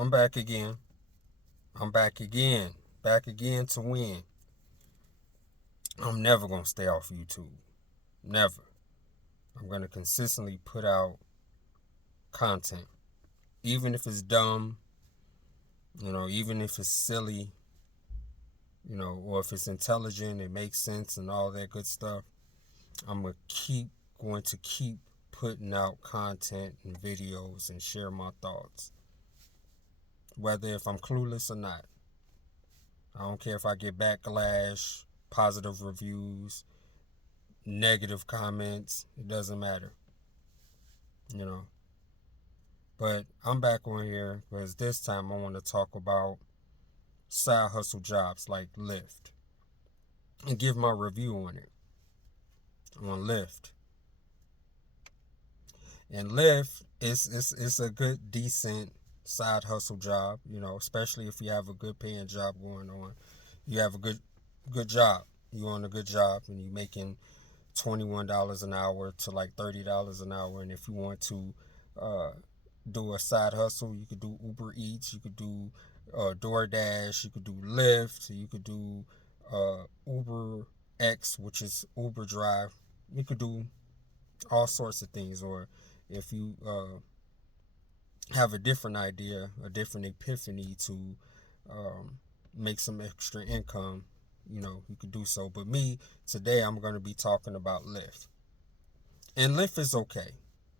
I'm back again. I'm back again. Back again to win. I'm never going to stay off YouTube. Never. I'm going to consistently put out content. Even if it's dumb, even if it's silly, or if it's intelligent, it makes sense and all that good stuff. I'm going to keep putting out content and videos and share my thoughts. Whether if I'm clueless or not. I don't care if I get backlash, positive reviews, negative comments. It doesn't matter. But I'm back on here because this time I want to talk about side hustle jobs like Lyft and give my review on it. On Lyft. And Lyft is a good, decent side hustle job, especially if you have a good paying job going on. You have a good job. You're on a good job and you're making $21 an hour to like $30 an hour. And if you want to do a side hustle, you could do Uber Eats, you could do DoorDash, you could do Lyft, you could do Uber X, which is Uber Drive. You could do all sorts of things. Or if you have a different idea, a different epiphany to make some extra income, you could do so. But today I'm going to be talking about Lyft. And Lyft is okay.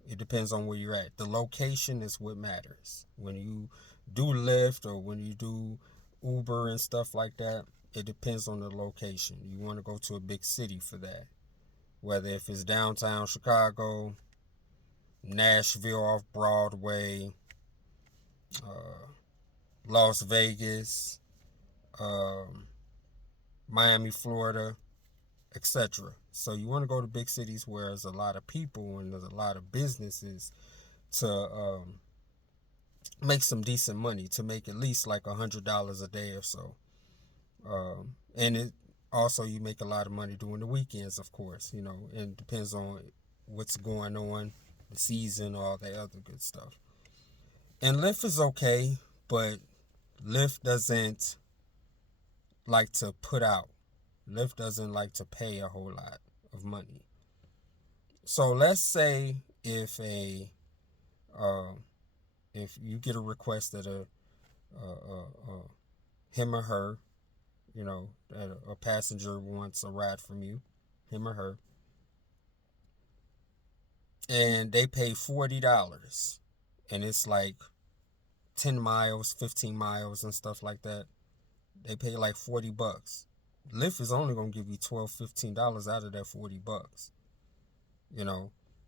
It depends on where you're at. The location is what matters. When you do Lyft or when you do Uber and stuff like that, it depends on the location. You want to go to a big city for that. Whether if it's downtown Chicago, Nashville off Broadway, Las Vegas, Miami, Florida, etc. So you want to go to big cities where there's a lot of people and there's a lot of businesses to make some decent money, to make at least like $100 a day or so. And it also, you make a lot of money during the weekends, of course, and it depends on what's going on, the season, all that other good stuff. And Lyft is okay, but Lyft doesn't like to put out. Lyft doesn't like to pay a whole lot of money. So let's say if you get a request that him or her, that a passenger wants a ride from you, him or her, and they pay $40, and it's like 10 miles, 15 miles and stuff like that. They pay like $40. Lyft is only going to give you $12, $15 out of that $40.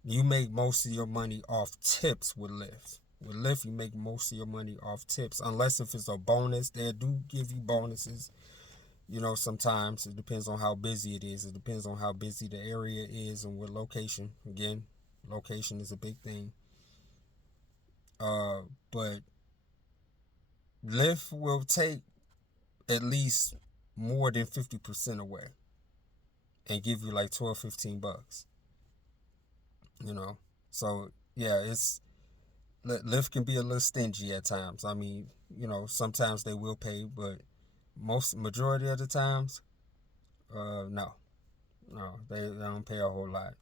You make most of your money off tips with Lyft. With Lyft, you make most of your money off tips, unless if it's a bonus. They do give you bonuses. Sometimes it depends on how busy it is. It depends on how busy the area is and what location. Again, location is a big thing. But Lyft will take at least more than 50% away and give you like $12, $15. So yeah, Lyft can be a little stingy at times. I mean, sometimes they will pay, but majority of the times, no, they don't pay a whole lot.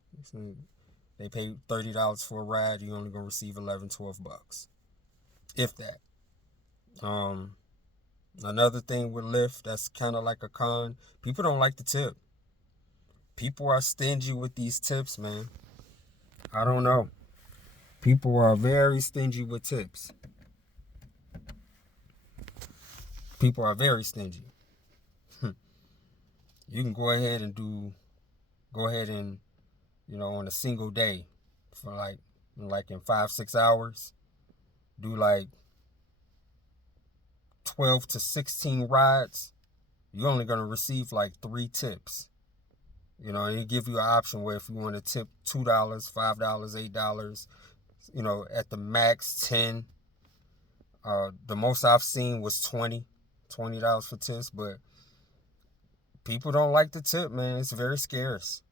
They pay $30 for a ride. You're only gonna receive $11, $12, if that. Another thing with Lyft that's kind of like a con, people don't like the tip. People are stingy with these tips, man. I don't know. People are very stingy with tips. People are very stingy. You can go ahead and on a single day for like in 5-6 hours, do like 12 to 16 rides. You're only going to receive like 3 tips. And it give you an option where if you want to tip $2, $5, $8, at the max 10. The most I've seen was $20 for tips, but people don't like the tip, man. It's very scarce.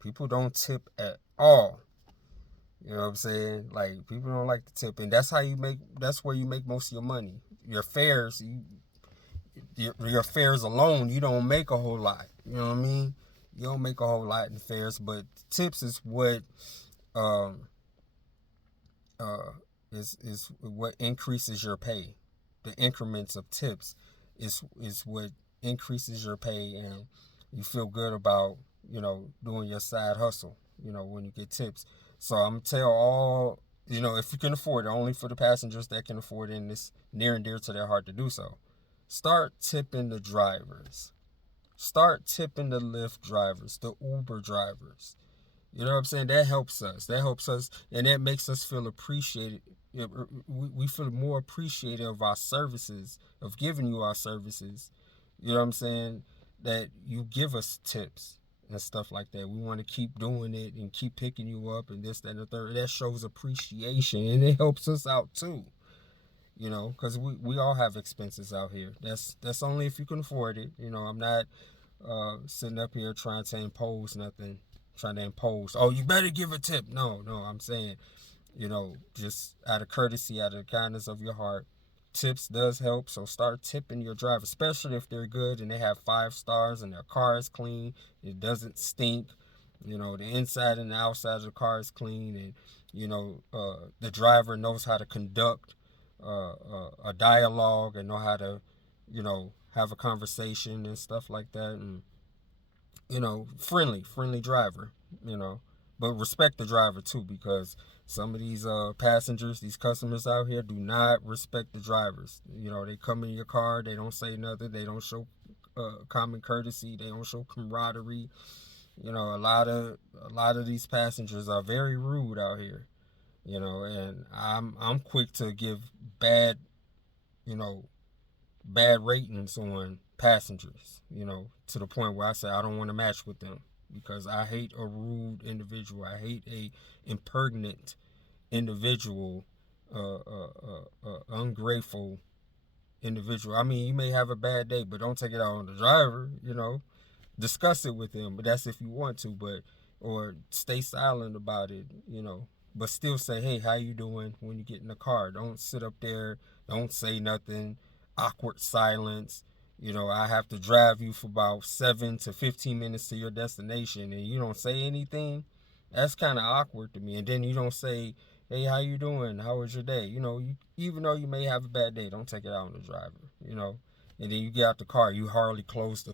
People don't tip at all. You know what I'm saying? Like, people don't like to tip, and that's how you make. That's where you make most of your money. Your fares, your fares alone, you don't make a whole lot. You know what I mean? You don't make a whole lot in fares, but tips is what um uh is what increases your pay. The increments of tips is what increases your pay, and you feel good about, doing your side hustle, when you get tips. So I'm gonna tell all, if you can afford it, only for the passengers that can afford it, and it's near and dear to their heart to do so. Start tipping the drivers. Start tipping the Lyft drivers, the Uber drivers. You know what I'm saying? That helps us. That helps us, and that makes us feel appreciated. We feel more appreciative of our services, of giving you our services. You know what I'm saying? That you give us tips and stuff like that. We want to keep doing it and keep picking you up and this, that, and the third. That shows appreciation, and it helps us out too. Because we all have expenses out here. That's only if you can afford it. I'm not sitting up here trying to impose nothing, trying to impose. Oh, you better give a tip. No, no, I'm saying, just out of courtesy, out of the kindness of your heart, tips does help. So start tipping your driver, especially if they're good and they have 5 stars and their car is clean. It doesn't stink. The inside and the outside of the car is clean, and the driver knows how to conduct a dialogue and know how to, have a conversation and stuff like that. And friendly driver, but respect the driver too, because some of these passengers, these customers out here do not respect the drivers. They come in your car, they don't say nothing, they don't show common courtesy, they don't show camaraderie. A lot of these passengers are very rude out here. And I'm quick to give bad, you know, bad ratings on passengers, to the point where I say I don't want to match with them, because I hate a rude individual. I hate a impertinent individual, ungrateful individual. I mean, you may have a bad day, but don't take it out on the driver. Discuss it with him, but that's if you want to, but or stay silent about it, but still say, hey, how you doing when you get in the car. Don't sit up there, don't say nothing, awkward silence. I have to drive you for about 7 to 15 minutes to your destination, and you don't say anything. That's kind of awkward to me. And then you don't say, hey, how you doing, how was your day. Even though you may have a bad day, don't take it out on the driver. And then you get out the car, you hardly close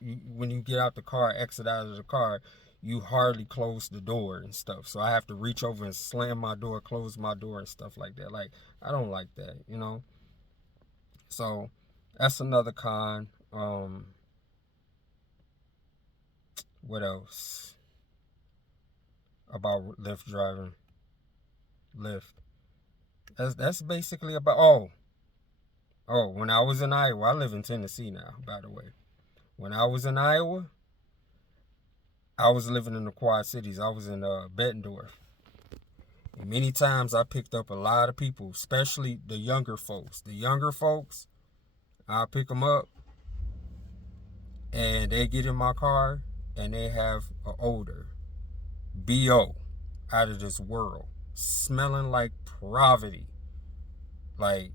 when you get out the car, exit out of the car, you hardly close the door and stuff. So I have to reach over and slam my door, close my door and stuff like that. Like, I don't like that. So that's another con. What else about Lyft driving? Lyft. That's basically about. Oh, when I was in Iowa, I live in Tennessee now, by the way. When I was in Iowa, I was living in the Quad Cities. I was in Bettendorf. And many times I picked up a lot of people, especially the younger folks. The younger folks, I pick them up, and they get in my car, and they have an odor, BO, out of this world, smelling like poverty. Like,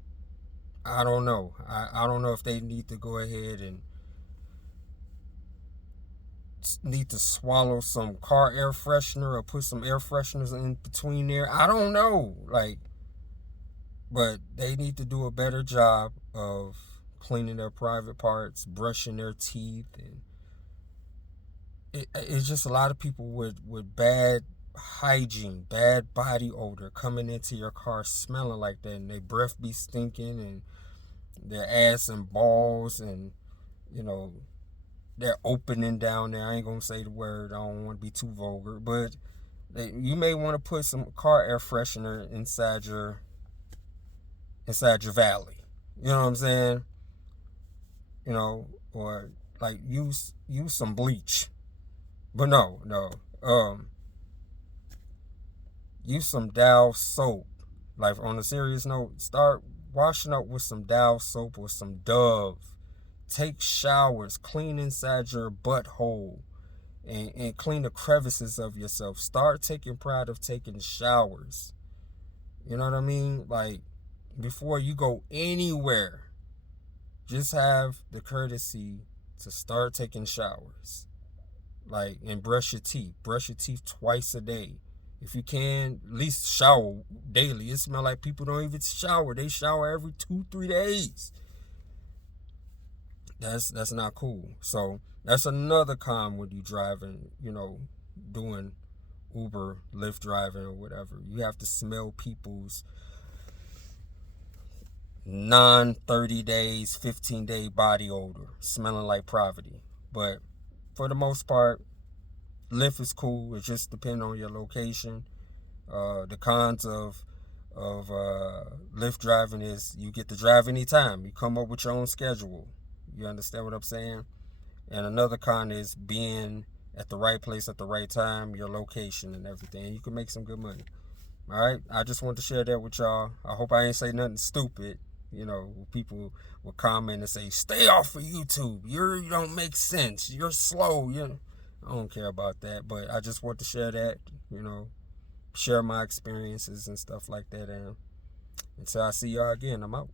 I don't know. I don't know if they need to go ahead and need to swallow some car air freshener or put some air fresheners in between there. I don't know. But they need to do a better job of cleaning their private parts, brushing their teeth, and it's just a lot of people with bad hygiene, bad body odor coming into your car smelling like that, and their breath be stinking, and their ass and balls, and they're opening down there. I ain't gonna say the word, I don't want to be too vulgar, but you may want to put some car air freshener inside your valley. You know what I'm saying? Or like use some bleach. But no. Use some Dow soap. Like, on a serious note, start washing up with some Dow soap or some Dove. Take showers, clean inside your butthole, and clean the crevices of yourself. Start taking pride of taking showers. You know what I mean? Like, before you go anywhere, just have the courtesy to start taking showers. Like, and brush your teeth. Brush your teeth twice a day. If you can, at least shower daily. It smells like people don't even shower. They shower every 2-3 days. That's not cool. So that's another con when you driving, doing Uber, Lyft driving or whatever. You have to smell people's non-30 days, 15-day body odor, smelling like poverty. But for the most part, Lyft is cool. It just depends on your location. The cons of Lyft driving is you get to drive anytime. You come up with your own schedule. You understand what I'm saying? And another con is being at the right place at the right time, your location and everything. And you can make some good money. All right? I just wanted to share that with y'all. I hope I ain't say nothing stupid. People will comment and say, stay off of YouTube. You don't make sense. You're slow. I don't care about that. But I just want to share that, share my experiences and stuff like that. And until I see y'all again, I'm out.